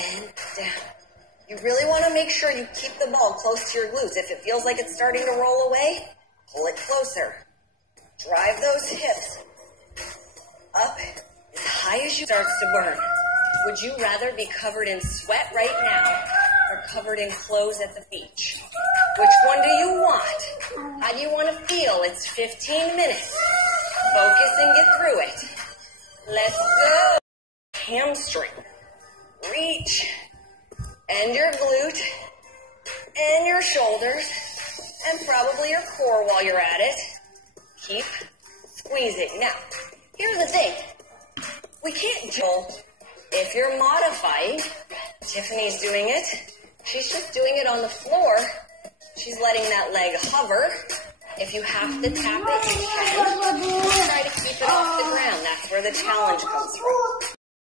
and down. You really want to make sure you keep the ball close to your glutes. If it feels like it's starting to roll away, pull it closer. Drive those hips up as high as you start to burn. Would you rather be covered in sweat right now or covered in clothes at the beach? Which one do you want? How do you want to feel? It's 15 minutes. Focus and get through it. Let's go. Hamstring. Reach. And your glute. And your shoulders. And probably your core while you're at it. Keep squeezing. Now, here's the thing. We can't juggle. If you're modifying, Tiffany's doing it. She's just doing it on the floor. She's letting that leg hover. If you have to tap it, you can. Try to keep it off the ground. That's where the challenge comes from.